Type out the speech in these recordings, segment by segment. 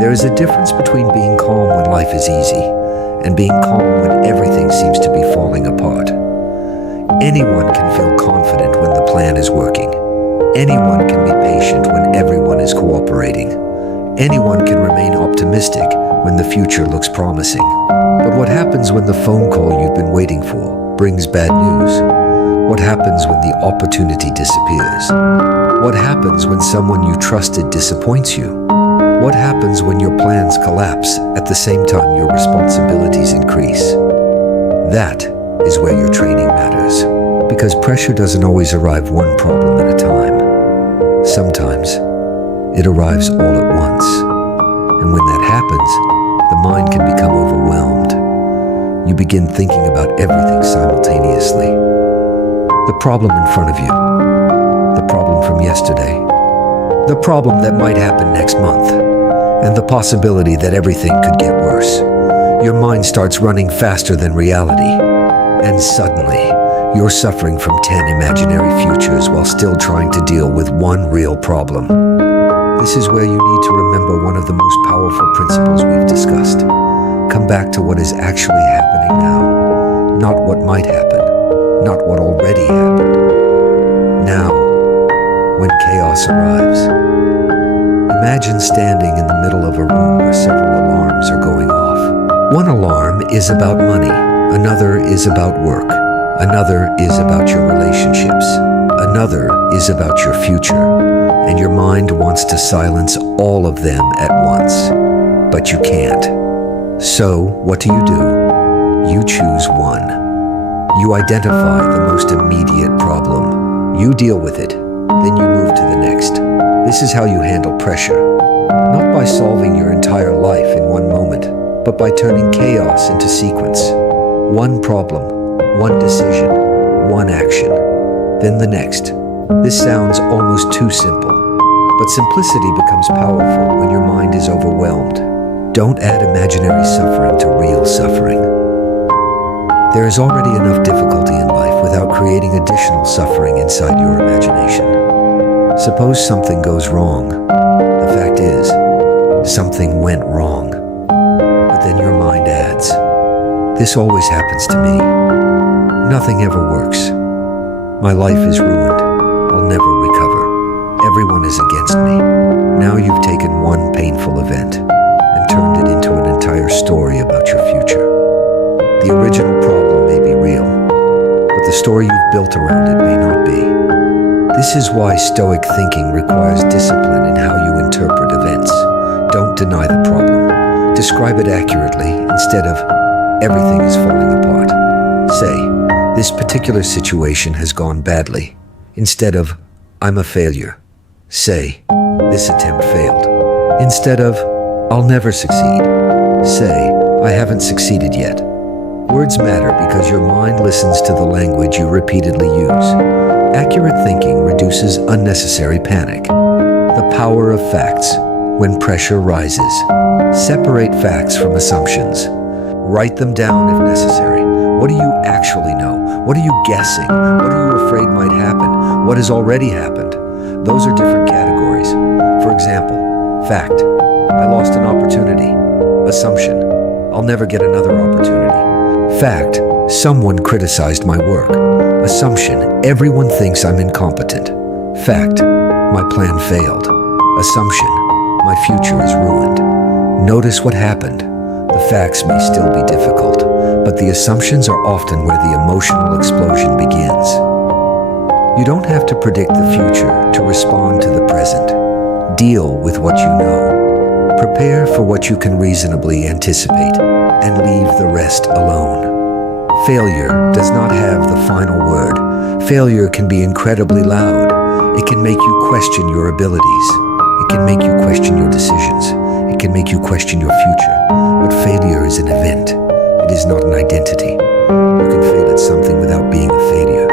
There is a difference between being calm when life is easy and being calm when everything seems to be falling apart. Anyone can feel confident when the plan is working. Anyone can be patient when everyone is cooperating. Anyone can remain optimistic when the future looks promising. But what happens when the phone call you've been waiting for brings bad news? What happens when the opportunity disappears? What happens when someone you trusted disappoints you? What happens when your plans collapse at the same time your responsibilities increase? That is where your training matters, because pressure doesn't always arrive one problem at a time. Sometimes it arrives all at once, and when that happens, the mind can become overwhelmed. You begin thinking about everything simultaneously. The problem in front of you, the problem from yesterday, the problem that might happen next month, and the possibility that everything could get worse. Your mind starts running faster than reality, and suddenly, you're suffering from 10 imaginary futures while still trying to deal with one real problem. This is where you need to remember one of the most powerful principles we've discussed. Come back to what is actually happening now, not what might happen, not what already happened. Now, when chaos arrives. Imagine standing in the middle of a room where several alarms are going off. One alarm is about money, another is about work, another is about your relationships, another is about your future, and your mind wants to silence all of them at once, but you can't. So, what do? You choose one. You identify the most immediate problem. You deal with it, then you move to the next. This is how you handle pressure, not by solving your entire life in one moment, but by turning chaos into sequence. One problem, one decision, one action, then the next. This sounds almost too simple, but simplicity becomes powerful when your mind is overwhelmed. Don't add imaginary suffering to real suffering. There is already enough difficulty in life without creating additional suffering inside your imagination. Suppose something goes wrong. The fact is, something went wrong. But then your mind adds, this always happens to me. Nothing ever works. My life is ruined. I'll never recover. Everyone is against me. Now you've taken one painful event and turned it into an entire story about your future. The original problem may be real, but the story you've built around it may not be. This is why Stoic thinking requires discipline in how you interpret events. Don't deny the problem. Describe it accurately instead of, everything is falling apart. Say, this particular situation has gone badly, instead of, I'm a failure. Say, this attempt failed. Instead of, I'll never succeed. Say, I haven't succeeded yet. Words matter because your mind listens to the language you repeatedly use. Accurate thinking reduces unnecessary panic. The power of facts when pressure rises. Separate facts from assumptions. Write them down if necessary. What do you actually know? What are you guessing? What are you afraid might happen? What has already happened? Those are different categories. For example, fact, I lost an opportunity. Assumption, I'll never get another opportunity. Fact, someone criticized my work. Assumption, everyone thinks I'm incompetent. Fact, my plan failed. Assumption, my future is ruined. Notice what happened. The facts may still be difficult, but the assumptions are often where the emotional explosion begins. You don't have to predict the future to respond to the present. Deal with what you know. Prepare for what you can reasonably anticipate, and leave the rest alone. Failure does not have the final word. Failure can be incredibly loud. It can make you question your abilities. It can make you question your decisions. It can make you question your future. But failure is an event. It is not an identity. You can fail at something without being a failure.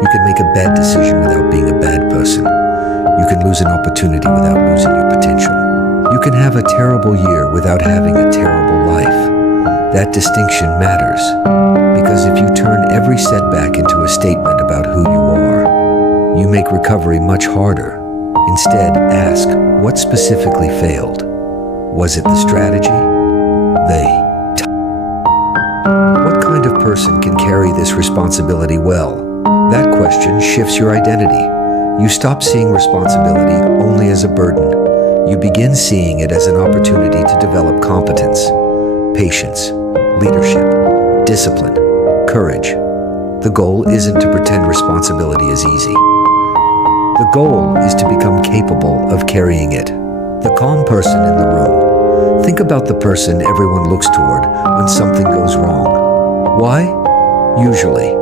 You can make a bad decision without being a bad person. You can lose an opportunity without losing your potential. You can have a terrible year without having a terrible life. That distinction matters, because if you turn every setback into a statement about who you are, you make recovery much harder. Instead, ask, what specifically failed? Was it the strategy? What kind of person can carry this responsibility well? That question shifts your identity. You stop seeing responsibility only as a burden. You begin seeing it as an opportunity to develop competence, patience, leadership, discipline, courage. The goal isn't to pretend responsibility is easy. The goal is to become capable of carrying it. The calm person in the room. Think about the person everyone looks toward when something goes wrong. Why? Usually,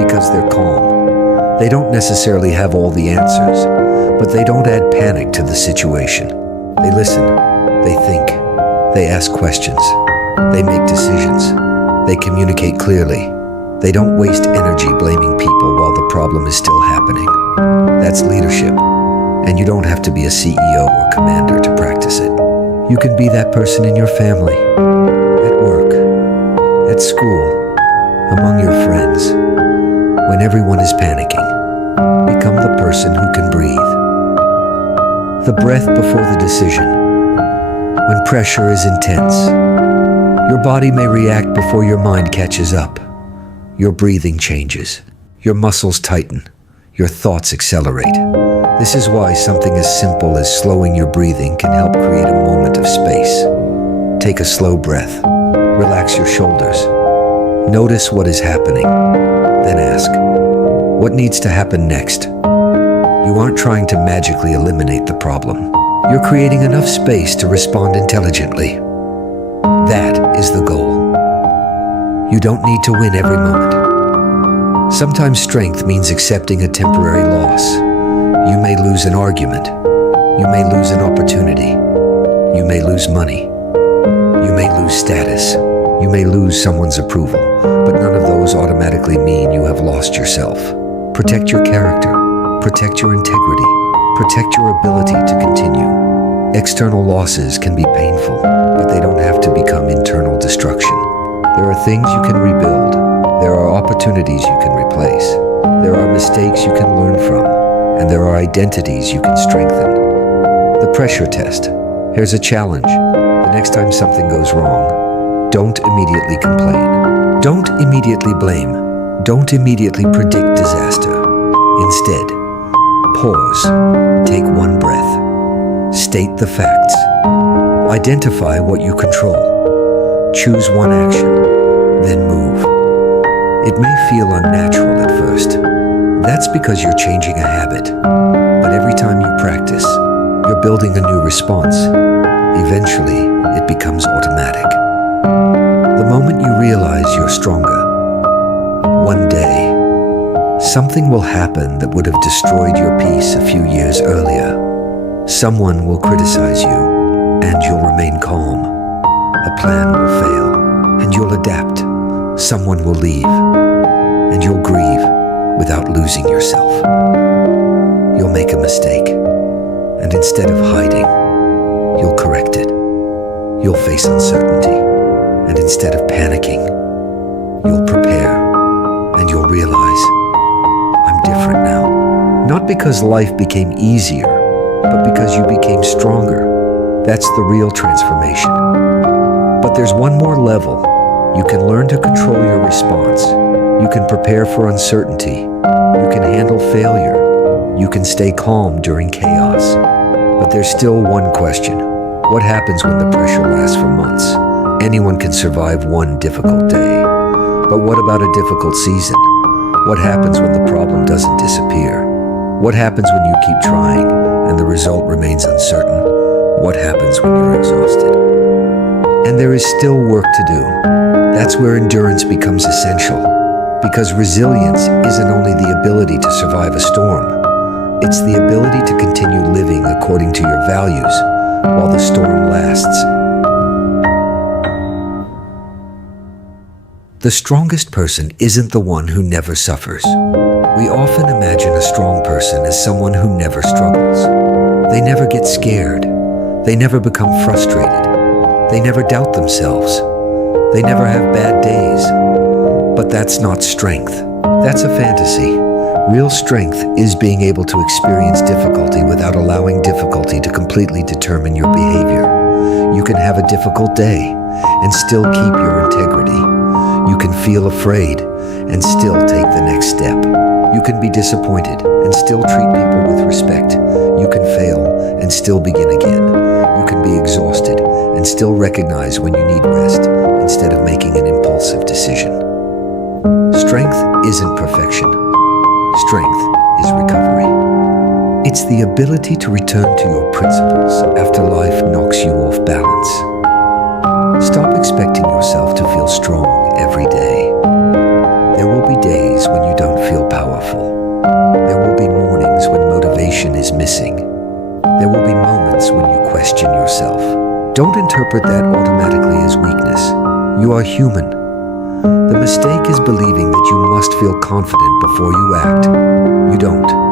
because they're calm. They don't necessarily have all the answers, but they don't add panic to the situation. They listen, they think, they ask questions, they make decisions, they communicate clearly. They don't waste energy blaming people while the problem is still happening. That's leadership, and you don't have to be a CEO or commander to practice it. You can be that person in your family, at work, at school, among your friends. When everyone is panicking, become the person who can breathe. The breath before the decision. When pressure is intense, your body may react before your mind catches up. Your breathing changes, your muscles tighten, your thoughts accelerate. This is why something as simple as slowing your breathing can help create a moment of space. Take a slow breath, relax your shoulders, notice what is happening, then ask, what needs to happen next? You aren't trying to magically eliminate the problem. You're creating enough space to respond intelligently. That is the goal. You don't need to win every moment. Sometimes strength means accepting a temporary loss. You may lose an argument. You may lose an opportunity. You may lose money. You may lose status. You may lose someone's approval, but none of those automatically mean you have lost yourself. Protect your character. Protect your integrity. Protect your ability to continue. External losses can be painful, but they don't have to become internal destruction. There are things you can rebuild. There are opportunities you can replace. There are mistakes you can learn from. And there are identities you can strengthen. The pressure test. Here's a challenge. The next time something goes wrong, don't immediately complain. Don't immediately blame. Don't immediately predict disaster. Instead, pause. Take one breath. State the facts. Identify what you control. Choose one action, then move. It may feel unnatural at first. That's because you're changing a habit. But every time you practice, you're building a new response. Eventually, it becomes automatic. The moment you realize you're stronger, one day, something will happen that would have destroyed your peace a few years earlier. Someone will criticize you, and you'll remain calm. A plan will fail, and you'll adapt. Someone will leave, and you'll grieve without losing yourself. You'll make a mistake, and instead of hiding, you'll correct it. You'll face uncertainty, and instead of panicking, you'll prepare, and you'll realize, I'm different now. Not because life became easier, but because you became stronger. That's the real transformation. But there's one more level. You can learn to control your response. You can prepare for uncertainty. You can handle failure. You can stay calm during chaos. But there's still one question. What happens when the pressure lasts for months? Anyone can survive one difficult day. But what about a difficult season? What happens when the problem doesn't disappear? What happens when you keep trying and the result remains uncertain? What happens when you're exhausted? And there is still work to do. That's where endurance becomes essential. Because resilience isn't only the ability to survive a storm. It's the ability to continue living according to your values while the storm lasts. The strongest person isn't the one who never suffers. We often imagine a strong person as someone who never struggles. They never get scared. They never become frustrated. They never doubt themselves. They never have bad days. But that's not strength. That's a fantasy. Real strength is being able to experience difficulty without allowing difficulty to completely determine your behavior. You can have a difficult day and still keep your integrity. You can feel afraid and still take the next step. You can be disappointed and still treat people with respect. You can fail and still begin again. You can be exhausted and still recognize when you need rest instead of making an impulsive decision. Strength isn't perfection. Strength is recovery. It's the ability to return to your principles after life knocks you off balance. Stop expecting yourself to feel strong every day. There will be days when you don't feel powerful. There will be mornings when motivation is missing. There will be moments when you question yourself. Don't interpret that automatically as weakness. You are human. The mistake is believing that you must feel confident before you act. You don't.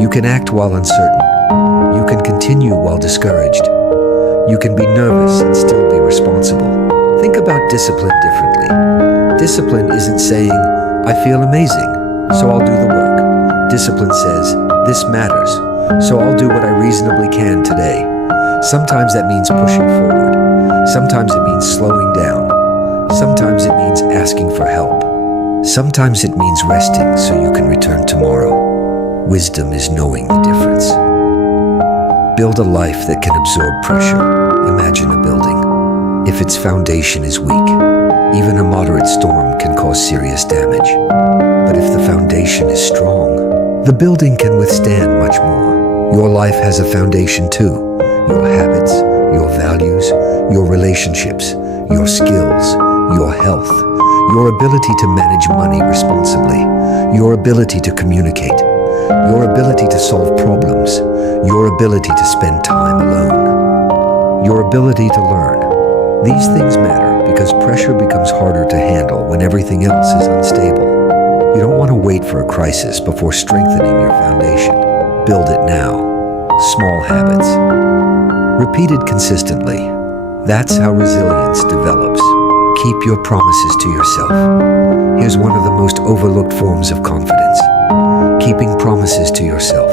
You can act while uncertain. You can continue while discouraged. You can be nervous and still be responsible. Think about discipline differently. Discipline isn't saying, I feel amazing, so I'll do the work. Discipline says, this matters, so I'll do what I reasonably can today. Sometimes that means pushing forward. Sometimes it means slowing down. Sometimes it means asking for help. Sometimes it means resting so you can return tomorrow. Wisdom is knowing the difference. Build a life that can absorb pressure. Imagine a building. If its foundation is weak, even a moderate storm can cause serious damage. But if the foundation is strong, the building can withstand much more. Your life has a foundation too. Your habits, your values, your relationships, your skills, your health, your ability to manage money responsibly, your ability to communicate, your ability to solve problems, your ability to spend time alone, your ability to learn. These things matter because pressure becomes harder to handle when everything else is unstable. You don't want to wait for a crisis before strengthening your foundation. Build it now. Small habits. Repeated consistently. That's how resilience develops. Keep your promises to yourself. Here's one of the most overlooked forms of confidence. Keeping promises to yourself.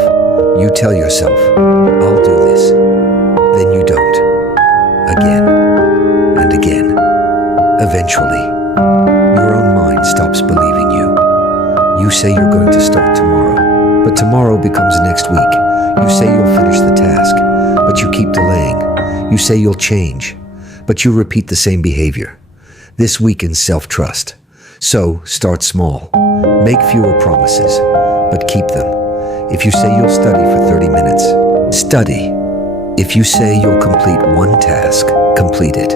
You tell yourself, I'll do this. Then you don't. Again and again. Eventually, your own mind stops believing you. You say you're going to start tomorrow, but tomorrow becomes next week. You say you'll finish the task, but you keep delaying. You say you'll change, but you repeat the same behavior. This weakens self-trust. So, start small. Make fewer promises, but keep them. If you say you'll study for 30 minutes, study. If you say you'll complete one task, complete it.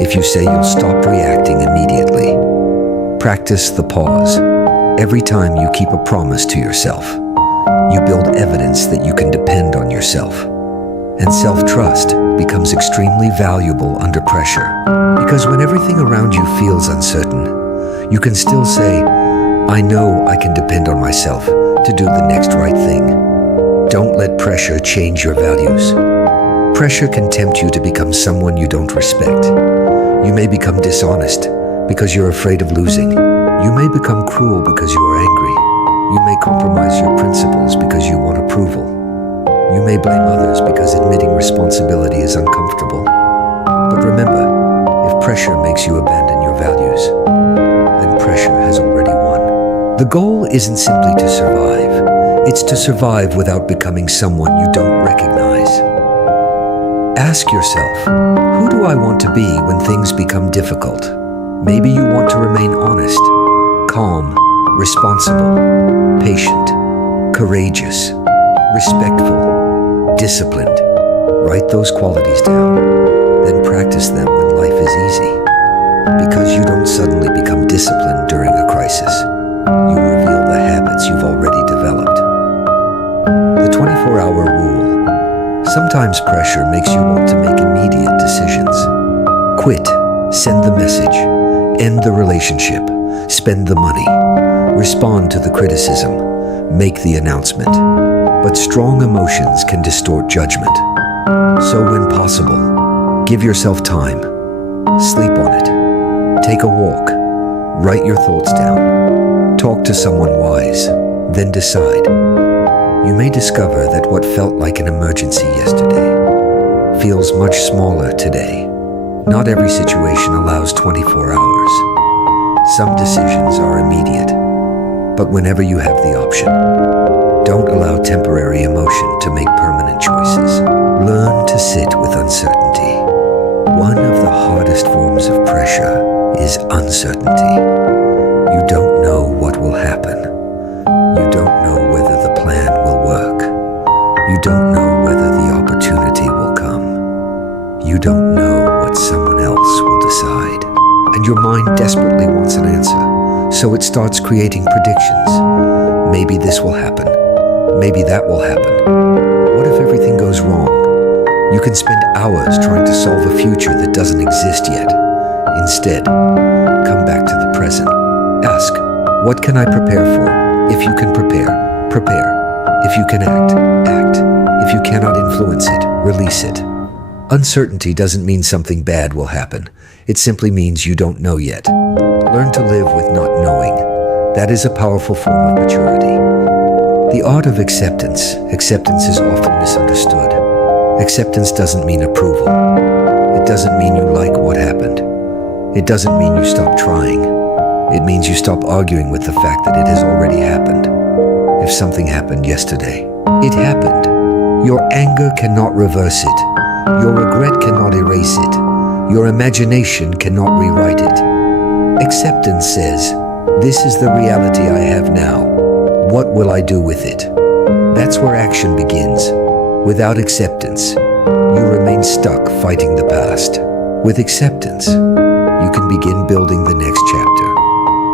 If you say you'll stop reacting immediately, practice the pause. Every time you keep a promise to yourself, you build evidence that you can depend on yourself. And self-trust becomes extremely valuable under pressure. Because when everything around you feels uncertain, you can still say, I know I can depend on myself to do the next right thing. Don't let pressure change your values. Pressure can tempt you to become someone you don't respect. You may become dishonest because you're afraid of losing. You may become cruel because you are angry. You may compromise your principles because you want approval. You may blame others because admitting responsibility is uncomfortable. But remember, if pressure makes you abandon your values, then pressure has already won. The goal isn't simply to survive. It's to survive without becoming someone you don't recognize. Ask yourself, who do I want to be when things become difficult? Maybe you want to remain honest, calm, responsible, patient, courageous, respectful, disciplined. Write those qualities down, then practice them when life is easy. Because you don't suddenly become disciplined during a crisis. You reveal the habits you've already developed. The 24-hour rule. Sometimes pressure makes you want to make immediate decisions. Quit, send the message, end the relationship, spend the money, respond to the criticism, make the announcement. But strong emotions can distort judgment. So when possible, give yourself time. Sleep on it. Take a walk. Write your thoughts down. Talk to someone wise. Then decide. You may discover that what felt like an emergency yesterday feels much smaller today. Not every situation allows 24 hours. Some decisions are immediate. But whenever you have the option, don't allow temporary emotion to make permanent choices. Learn to sit with uncertainty. One of the hardest forms of pressure is uncertainty. You don't know what will happen. You don't know whether the plan will work. You don't know whether the opportunity will come. You don't know what someone else will decide. And your mind desperately wants an answer, so it starts creating predictions. Maybe this will happen. Maybe that will happen. What if everything goes wrong? You can spend hours trying to solve a future that doesn't exist yet. Instead, come back to the present. Ask, what can I prepare for? If you can prepare, prepare. If you can act, act. If you cannot influence it, release it. Uncertainty doesn't mean something bad will happen. It simply means you don't know yet. Learn to live with not knowing. That is a powerful form of maturity. The art of acceptance. Acceptance is often misunderstood. Acceptance doesn't mean approval. It doesn't mean you like what happened. It doesn't mean you stop trying. It means you stop arguing with the fact that it has already happened. If something happened yesterday, it happened. Your anger cannot reverse it. Your regret cannot erase it. Your imagination cannot rewrite it. Acceptance says, this is the reality I have now. What will I do with it? That's where action begins. Without acceptance, you remain stuck fighting the past. With acceptance, you can begin building the next chapter.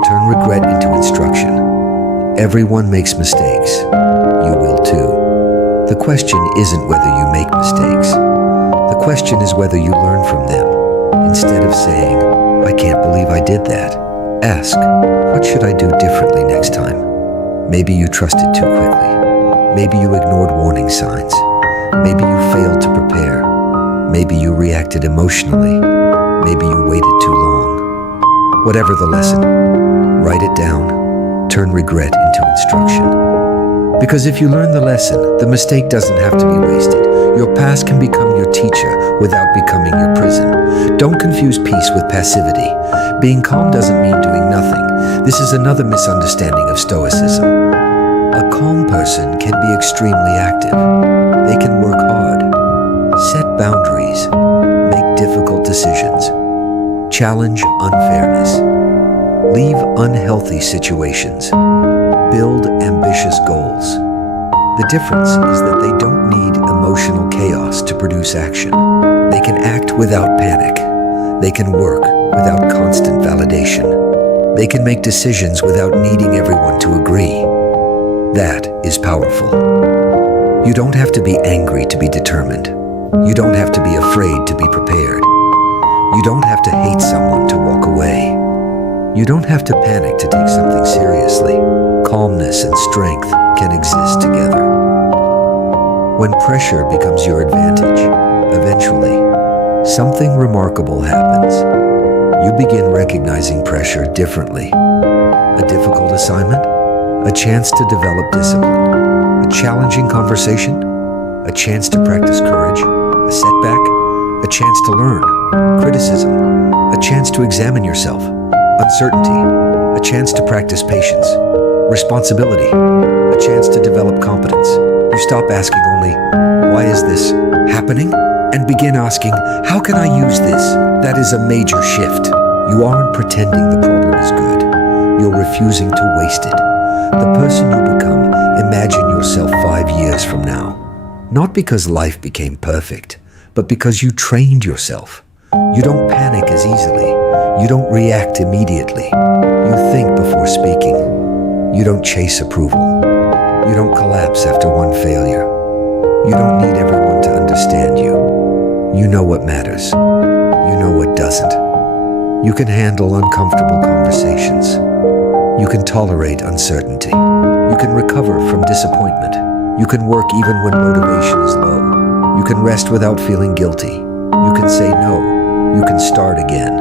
Turn regret into instruction. Everyone makes mistakes. You will too. The question isn't whether you make mistakes. The question is whether you learn from them. Instead of saying, I can't believe I did that, ask, what should I do differently next time? Maybe you trusted too quickly. Maybe you ignored warning signs. Maybe you failed to prepare. Maybe you reacted emotionally. Maybe you waited too long. Whatever the lesson, write it down. Turn regret into instruction. Because if you learn the lesson, the mistake doesn't have to be wasted. Your past can become your teacher without becoming your prison. Don't confuse peace with passivity. Being calm doesn't mean doing nothing. This is another misunderstanding of Stoicism. A calm person can be extremely active. They can work hard, set boundaries, make difficult decisions, challenge unfairness, leave unhealthy situations, build ambitious goals. The difference is that they don't need emotional chaos to produce action. They can act without panic. They can work without constant validation. They can make decisions without needing everyone to agree. That is powerful. You don't have to be angry to be determined. You don't have to be afraid to be prepared. You don't have to hate someone to walk away. You don't have to panic to take something seriously. Calmness and strength can exist together. When pressure becomes your advantage, eventually, something remarkable happens. You begin recognizing pressure differently. A difficult assignment, a chance to develop discipline, a challenging conversation, a chance to practice courage, a setback, a chance to learn, criticism, a chance to examine yourself, uncertainty, a chance to practice patience, responsibility, a chance to develop competence. You stop asking only, why is this happening? And begin asking, how can I use this? That is a major shift. You aren't pretending the problem is good. You're refusing to waste it. The person you become, imagine yourself 5 years from now. Not because life became perfect, but because you trained yourself. You don't panic as easily. You don't react immediately. You think before speaking. You don't chase approval. You don't collapse after one failure. You don't need everyone to understand you. You know what matters. You know what doesn't. You can handle uncomfortable conversations. You can tolerate uncertainty. You can recover from disappointment. You can work even when motivation is low. You can rest without feeling guilty. You can say no. You can start again.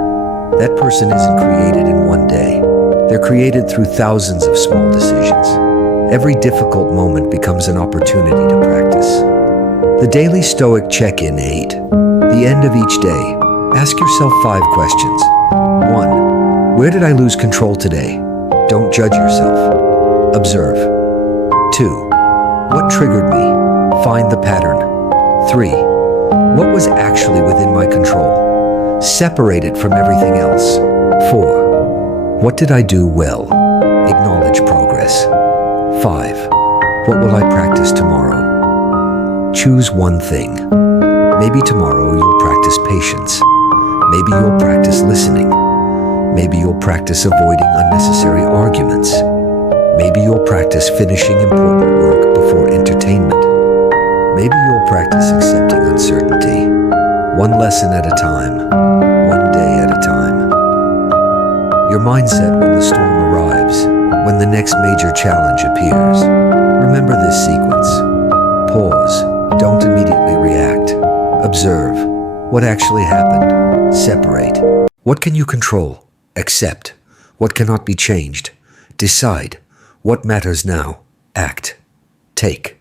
That person isn't created in one day. They're created through thousands of small decisions. Every difficult moment becomes an opportunity to practice. The Daily Stoic Check-in 8. The end of each day. Ask yourself 5 questions. 1. Where did I lose control today? Don't judge yourself. Observe. 2. What triggered me? Find the pattern. 3. What was actually within my control? Separate it from everything else. 4. What did I do well? Acknowledge progress. 5. What will I practice tomorrow? Choose one thing. Maybe tomorrow you'll practice patience. Maybe you'll practice listening. Maybe you'll practice avoiding unnecessary arguments. Maybe you'll practice finishing important work before entertainment. Maybe you'll practice accepting uncertainty. One lesson at a time. One day at a time. Your mindset when the storm arrives, when the next major challenge appears. Remember this sequence. Pause. Don't immediately react. Observe. What actually happened? Separate. What can you control? Accept. What cannot be changed? Decide. What matters now? Act. Take.